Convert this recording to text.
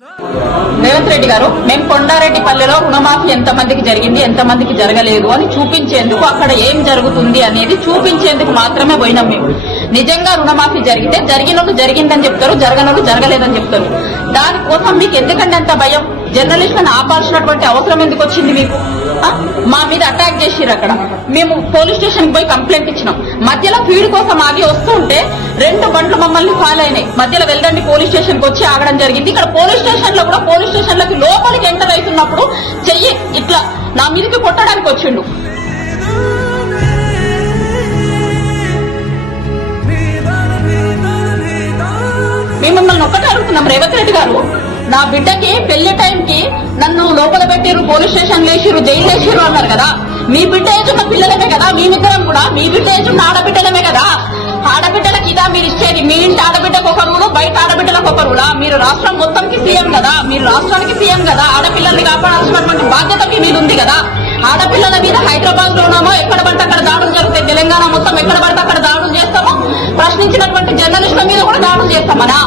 No! Revanth Reddy గారు మేము కొండారెడ్డి పల్లెలో రుణమాఫీ ఎంతమందికి జరిగింది ఎంత మందికి జరగలేదు అని చూపించేందుకు అక్కడ ఏం జరుగుతుంది అనేది చూపించేందుకు మాత్రమే పోయినాం మేము. నిజంగా రుణమాఫీ జరిగితే జరిగినోళ్ళు జరిగిందని చెప్తారు జరగనోళ్ళు జరగలేదని చెప్తారు. దానికోసం మీకు ఎందుకంటే అంత భయం? జర్నలిస్టులను ఆపాల్సినటువంటి అవసరం ఎందుకు వచ్చింది మీకు? మా మీద అటాక్ చేసిర్రు అక్కడ. మేము పోలీస్ స్టేషన్ పోయి కంప్లైంట్ ఇచ్చినాం. మధ్యలో ఫీడ్ కోసం ఆగి వస్తుంటే రెండు బండ్లు మమ్మల్ని ఫాలో అయినాయి మధ్యలో వెళ్ళండి పోలీస్ స్టేషన్కి వచ్చి ఆగడం జరిగింది. ఇక్కడ పోలీస్ స్టేషన్ లో కూడా పోలీస్ స్టేషన్లోకి లోపలికి ఎంటర్ అవుతున్నప్పుడు చెయ్యి ఇట్లా నా మీదకి కొట్టడానికి వచ్చిండు. మేము మిమ్మల్ని ఒక్కటే అడుగుతున్నాం రేవంత్ రెడ్డి గారు. నా బిడ్డకి పెళ్ళి టైంకి నన్ను లోపల పెట్టిరు పోలీస్ స్టేషన్ వేసిరు జైలు వేసిరు అన్నారు కదా. మీ బిడ్డ ఏజ్ ఉన్న పిల్లలమే కదా మేమిద్దరం కూడా. మీ బిడ్డ ఏజ్ ఉన్న ఆడబిడ్డలమే కదా. ఆడబిడ్డలకు ఇదా మీరు ఇచ్చేది? మీ ఇంటి ఆడబిడ్డకు ఒక రూలు బయట ఆడబిడ్డలకు ఒక రూలా? మీరు రాష్ట్రం మొత్తంకి సీఎం కదా. రాష్ట్రానికి సీఎం కదా ఆడపిల్లల్ని కాపాడాల్సినటువంటి బాధ్యత మీ మీద ఉంది కదా. ఆడపిల్లల మీద హైదరాబాద్ లోనేమో ఎక్కడ పడితే అక్కడ దాడులు జరుగుతాయి. తెలంగాణ మొత్తం ఎక్కడ పడితే అక్కడ దాడులు చేస్తామో? ప్రశ్నించినటువంటి జర్నలిస్టుల మీద కూడా దాడులు చేస్తామనా